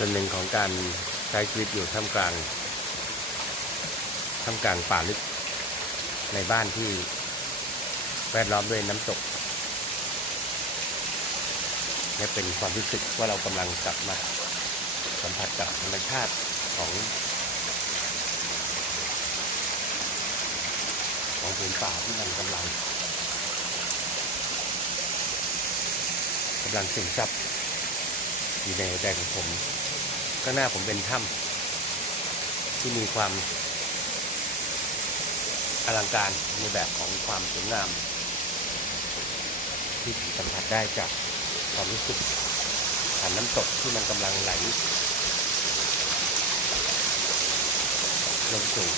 ส่วนหนึ่งของการใช้ชีวิตอยู่ท่ามกลางท่ามกลางป่าลึกในบ้านที่แวดล้อมด้วยน้ำตกนี่เป็นความรู้สึกว่าเรากำลังกลับมาสัมผัสกับธรรมชาติของของผืนป่าที่มันกำลังกำลังซึมซับอยู่ในหัวใจของผม ข้างหน้าผมเป็นถ้ำที่มีความอลังการในแบบของความสวยงาม ที่สัมผัสได้จากความรู้สึกผ่านน้ำตกที่มันกำลังไหลลงสู่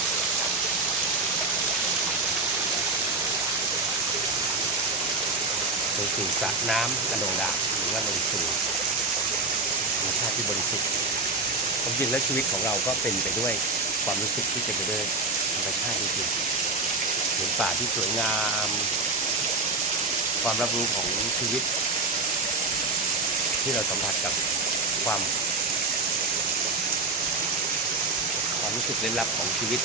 ลงสู่สระน้ำอโนดาหรือว่าลงสู่ธรรมชาติที่บริสุทธิ์ ความจริงแล้วชีวิตของเราก็เป็นไปด้วยความรู้สึกที่เต็มไปด้วยธรรมชาติจริงๆเห็นป่าที่สวยงาม ความรับรู้ของชีวิต ที่เราสัมผัสกับความความรู้สึกลึกลับของชีวิต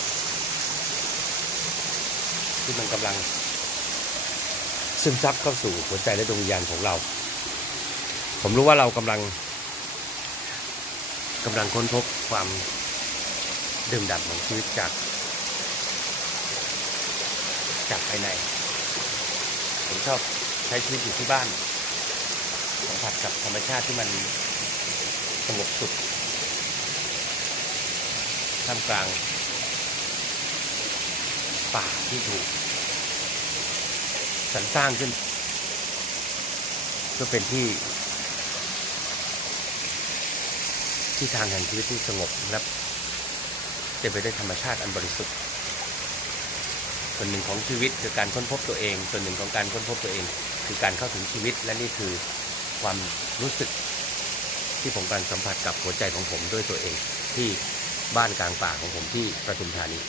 ที่มันกำลัง ซึมซับเข้าสู่หัวใจและดวงวิญญาณของเรา ผมรู้ว่าเรากำลัง กำลังค้นพบความดื่มด่ำของชีวิตจาก จากภายใน ผมชอบใช้ชีวิตอยู่ที่บ้านสัมผัสกับธรรมชาติที่มันสงบสุขท่ามกลาง ป่าที่ถูกสรรสร้างขึ้น เพื่อเป็นที่ ที่ทางแห่งชีวิตที่สงบและเต็มไปด้วยธรรมชาติอันบริสุทธิ์ ส่วนหนึ่งของชีวิตคือการค้นพบตัวเอง ส่วนหนึ่งของการค้นพบตัวเอง คือการเข้าถึงชีวิตและนี่คือความรู้สึก ที่ผมกำลังสัมผัสกับหัวใจของผมด้วยตัวเอง ที่บ้านกลางป่าของผมที่ประทุมธานี